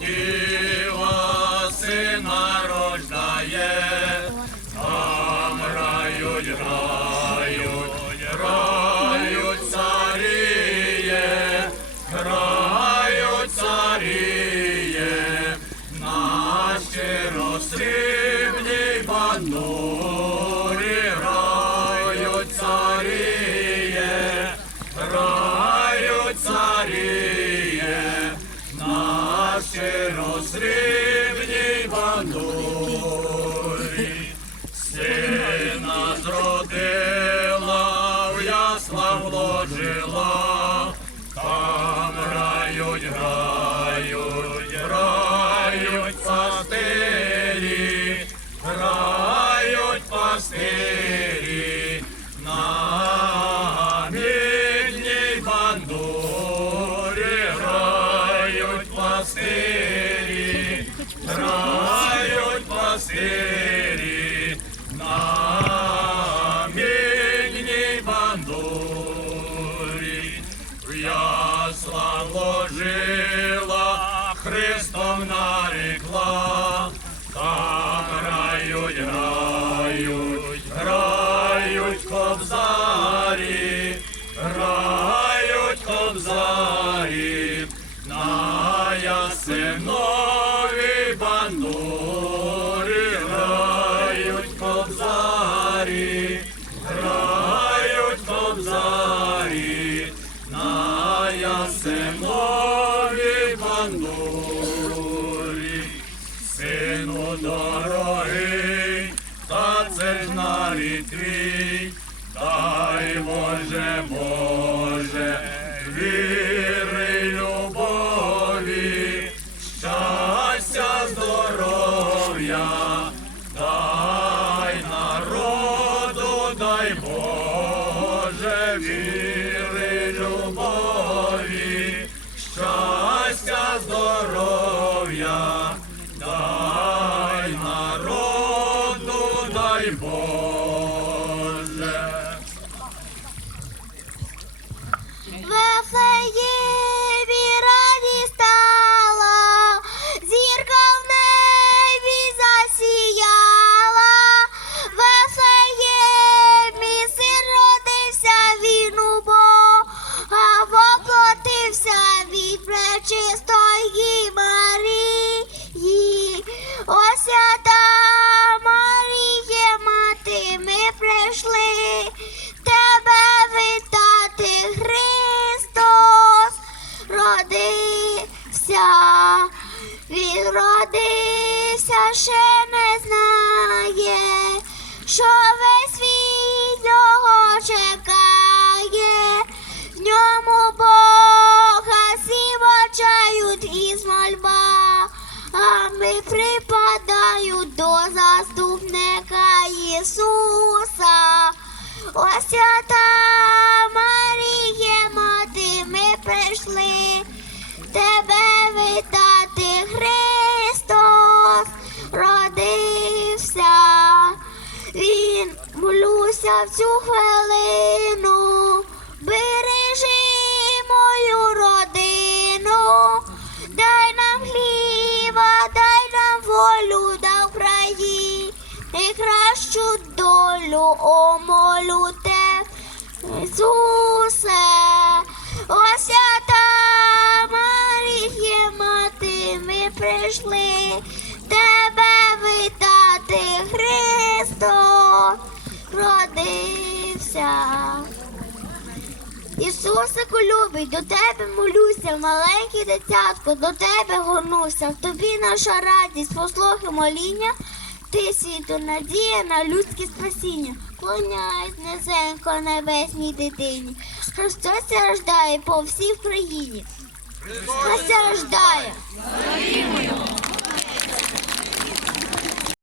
Діва сина рождає, там рають, грають, грають царіє, грають царіє, на щиросрібній бандурі щиросрібній бандурі. Сина зродила, в ясла вложила, там грають, грають, грають пастирі, грають пастирі, на мідній бандурі грають пастирі, грають пастирі, на мідній бандурі. Ясла вложила, Христом нарекла, там грають, грають, грають кобзарі, грають кобзарі, ясиновій бандурі. Сину дорогий, та це ж нарід твій, дай Боже, Боже, віри, любові, щастя, здоров'я, дай народу, дай Боже, віри, любові, щастя, здоров'я, пречистої Марії. Ось свята Маріє, мати, ми прийшли тебе вітати, Христос родився, він родився, ще не знає, що весь світ свята Маріє, мати, ми прийшли тебе вітати, Христос родився. Він молюся в цю хвилину, бережи мою родину, дай нам хліба, дай нам волю да Україні, і кращу долю омолю те, Ісусе, ось свята Маріє, мати, ми прийшли тебе вітати, Христос родився. Ісусику любий, до тебе молюся, маленький дитятко, до тебе горнуся, в тобі наша радість, послухи моління, ти світу надія на людське спасіння. клоняюсь низенько небесній дитині. Христос рождає по всій країні. Христос рождає.